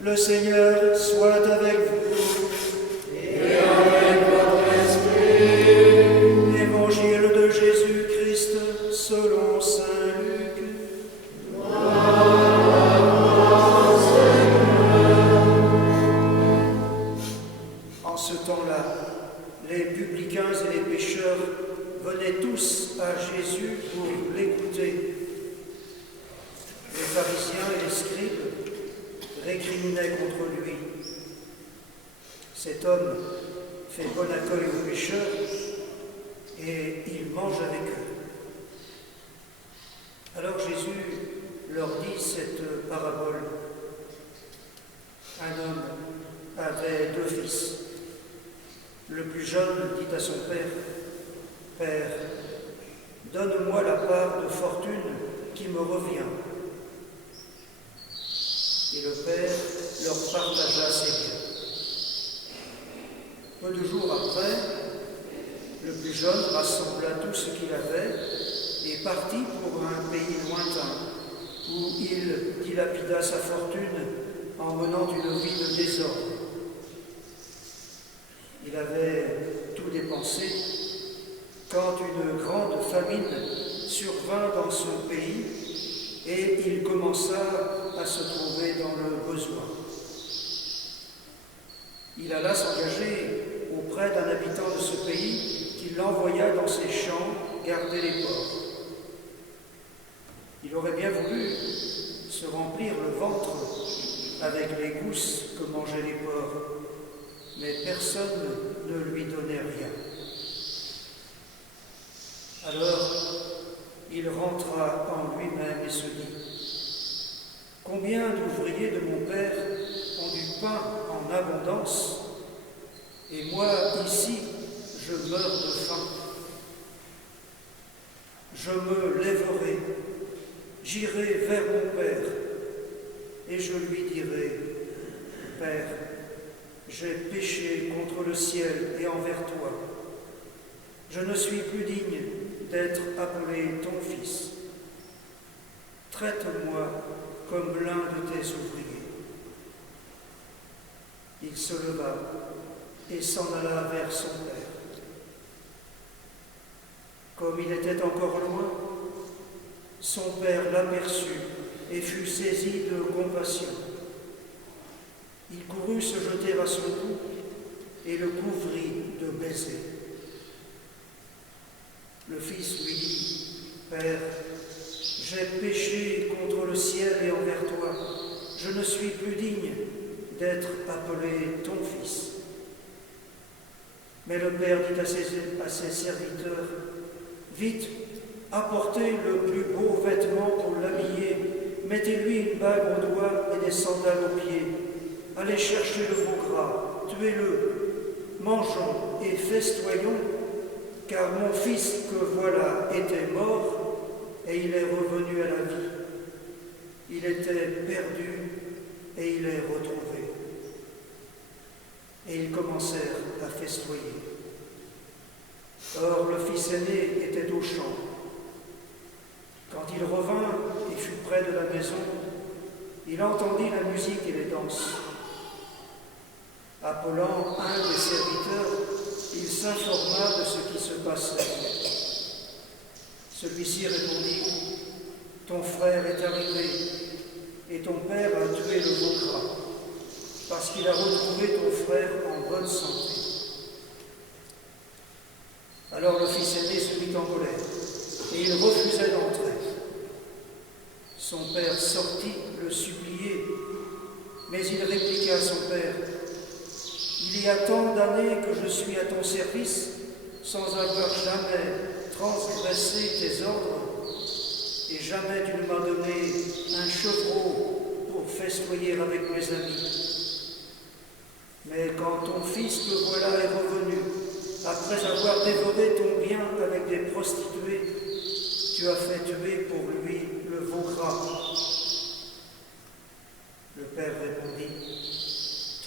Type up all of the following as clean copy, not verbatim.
Le Seigneur soit avec vous. Et avec votre esprit. Évangile de Jésus-Christ selon saint Luc. En ce temps-là, les publicains et les pécheurs venaient tous à Jésus pour l'écouter. Les pharisiens et les scribes récriminaient contre lui. Cet homme fait bon accueil aux pécheurs et il mange avec eux. Alors Jésus leur dit cette parabole. Un homme avait 2 fils. Le plus jeune dit à son père, « Père, donne-moi la part de fortune qui me revient. » Et le père leur partagea ses biens. Peu de jours après, le plus jeune rassembla tout ce qu'il avait et partit pour un pays lointain, où il dilapida sa fortune en menant une vie de désordre. Il avait tout dépensé quand une grande famine survint dans son pays et il commença à se trouver dans le besoin. Il alla s'engager auprès d'un habitant de ce pays qui l'envoya dans ses champs garder les porcs. Il aurait bien voulu se remplir le ventre avec les gousses que mangeaient les porcs, mais personne ne lui donnait rien. Alors, il rentra en lui-même et se dit : combien d'ouvriers de mon père ont du pain en abondance, et moi, ici, je meurs de faim. Je me lèverai, j'irai vers mon père, et je lui dirai : Père, j'ai péché contre le ciel et envers toi. Je ne suis plus digne d'être appelé ton fils. Traite-moi comme l'un de tes ouvriers. Il se leva et s'en alla vers son père. Comme il était encore loin, son père l'aperçut et fut saisi de compassion. Il courut se jeter à son cou et le couvrit de baisers. Le fils lui dit : Père, j'ai péché contre le ciel et envers toi. Je ne suis plus digne d'être appelé ton fils. Mais le père dit à ses serviteurs : Vite, apportez le plus beau vêtement pour l'habiller, mettez-lui une bague au doigt et des sandales aux pieds. Allez chercher le veau gras, tuez-le, mangeons et festoyons, car mon fils que voilà était mort et il est revenu à la vie. Il était perdu et il est retrouvé. Et ils commencèrent à festoyer. Or, le fils aîné était au champ. Quand il revint et fut près de la maison, il entendit la musique et les danses. Appelant un des serviteurs, il s'informa de ce qui se passait. Celui-ci répondit : Ton frère est arrivé, et ton père a tué le veau gras, parce qu'il a retrouvé ton frère en bonne santé. Alors le fils aîné se mit en colère, et il refusait d'entrer. Son père sortit le supplier, mais il répliqua à son père : Il y a tant d'années que je suis à ton service, sans avoir jamais transgressé tes ordres, et jamais tu ne m'as donné un chevreau pour festoyer avec mes amis. Mais quand ton fils que voilà est revenu, après avoir dévoré ton bien avec des prostituées, tu as fait tuer pour lui le veau gras. Le père répondit :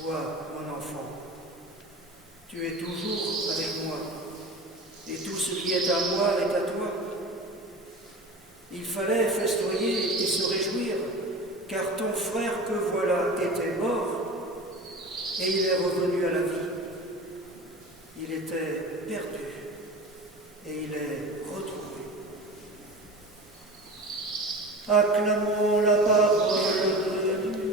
Toi, mon enfant, tu es toujours avec moi, et tout ce qui est à moi est à toi. Il fallait festoyer et se réjouir, car ton frère que voilà était mort, et il est revenu à la vie. Il était perdu, et il est retrouvé. Acclamons la parole de Dieu.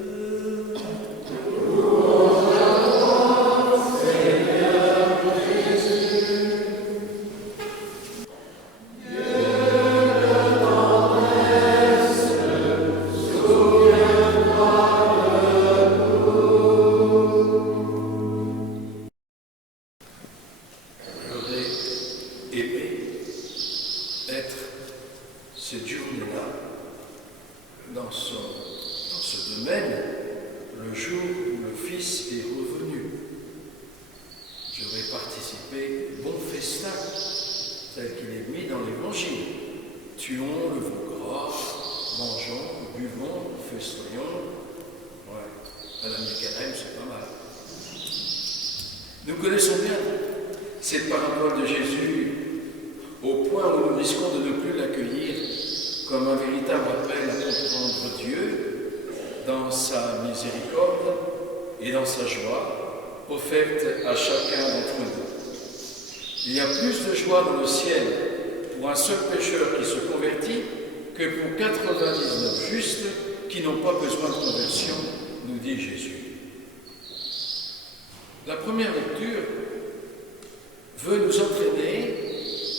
Nous connaissons bien cette parabole de Jésus au point où nous risquons de ne plus l'accueillir comme un véritable appel à comprendre Dieu dans sa miséricorde et dans sa joie offerte à chacun d'entre nous. Il y a plus de joie dans le ciel pour un seul pécheur qui se convertit que pour 99 justes qui n'ont pas besoin de conversion, nous dit Jésus. La première lecture veut nous entraîner,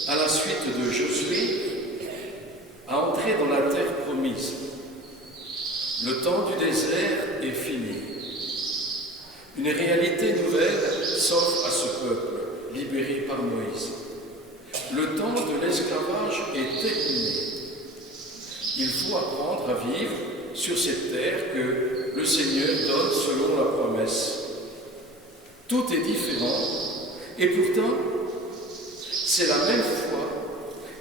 à la suite de Josué, à entrer dans la terre promise. Le temps du désert est fini. Une réalité nouvelle s'offre à ce peuple, libéré par Moïse. Le temps de l'esclavage est terminé. Il faut apprendre à vivre sur cette terre que le Seigneur donne selon la promesse. Tout est différent, et pourtant, c'est la même foi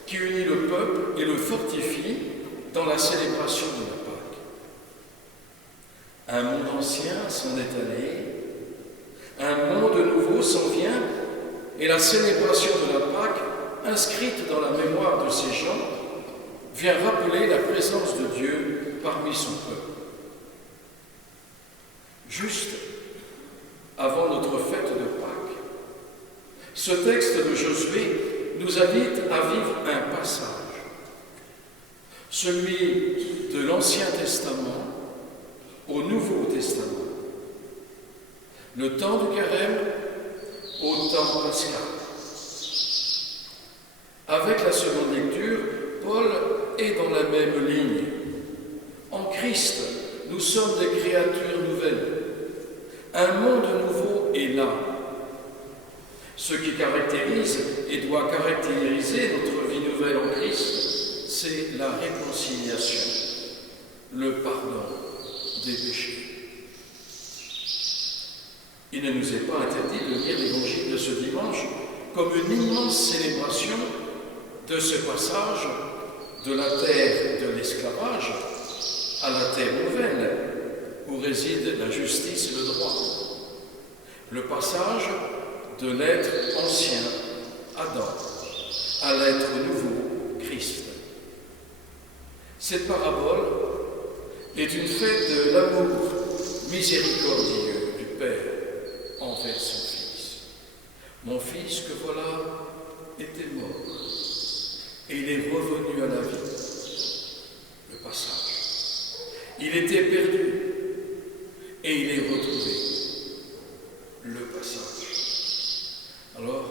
qui unit le peuple et le fortifie dans la célébration de la Pâque. Un monde ancien s'en est allé, un monde nouveau s'en vient, et la célébration de la Pâque, inscrite dans la mémoire de ces gens, vient rappeler la présence de Dieu parmi son peuple. Juste avant notre fête de Pâques, ce texte de Josué nous invite à vivre un passage, celui de l'Ancien Testament au Nouveau Testament, le temps du carême au temps pascal. Avec la seconde lecture, Paul est dans la même ligne. En Christ, nous sommes des créatures nouvelles. Un monde nouveau est là. Ce qui caractérise et doit caractériser notre vie nouvelle en Christ, c'est la réconciliation, le pardon des péchés. Il ne nous est pas interdit de lire l'évangile de ce dimanche comme une immense célébration de ce passage de la terre de l'esclavage à la terre nouvelle, où réside la justice et le droit. Le passage de l'être ancien, Adam, à l'être nouveau, Christ. Cette parabole est une fête de l'amour miséricordieux du Père envers son Fils. Mon Fils que voilà était mort, et il est revenu à la vie. Le passage. Il était perdu, et il est retrouvé. Le passage. Alors,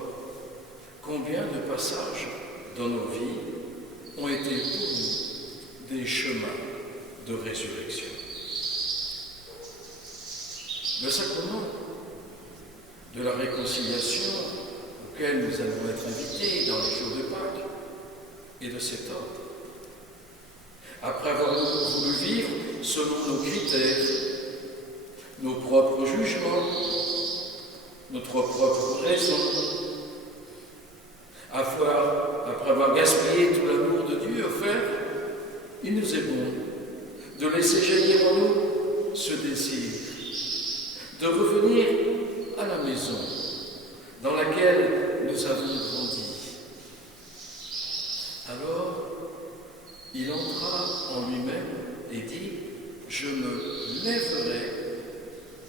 combien de passages dans nos vies ont été pour nous des chemins de résurrection? Le sacrement de la réconciliation auquel nous allons être invités dans les jours de Pâques est de cet ordre. Après avoir voulu vivre selon nos critères, nos propres jugements, notre propre raison, après avoir gaspillé tout l'amour de Dieu offert, il nous est bon de laisser jaillir en nous ce désir, de revenir à la maison dans laquelle nous avons grandi. Alors, il entra en lui-même et dit « Je me lèverai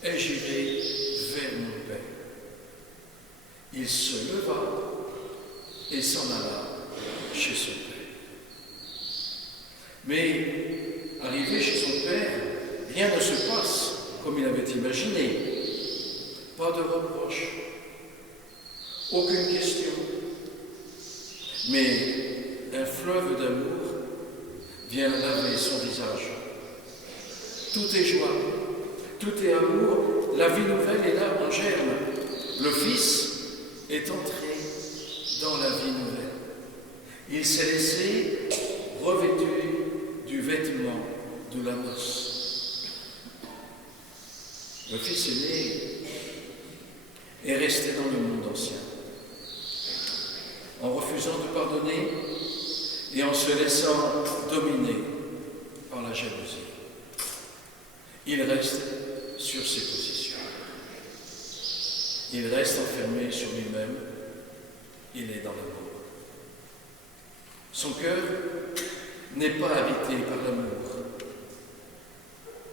et j'irai vers mon Père. » Il se leva et s'en alla chez son Père. Mais, arrivé chez son Père, rien ne se passe comme il avait imaginé. Pas de reproche, aucune question, mais un fleuve d'amour vient laver son visage. Tout est joie, tout est amour, la vie nouvelle est là en germe. Le Fils est entré dans la vie nouvelle. Il s'est laissé revêtu du vêtement de la noce. Le Fils aîné est resté dans le monde ancien, en refusant de pardonner et en se laissant dominer par la jalousie. Il reste sur ses positions. Il reste enfermé sur lui-même. Il est dans l'amour. Son cœur n'est pas habité par l'amour.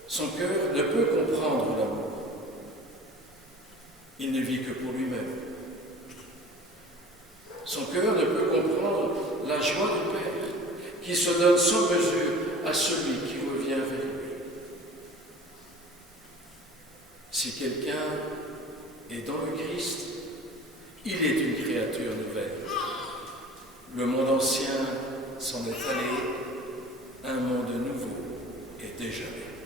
Son cœur ne peut comprendre l'amour. Il ne vit que pour lui-même. Son cœur ne peut comprendre la joie du Père qui se donne sans mesure à celui qui revient vers lui. Si quelqu'un Et dans le Christ, il est une créature nouvelle. Le monde ancien s'en est allé, un monde nouveau est déjà né.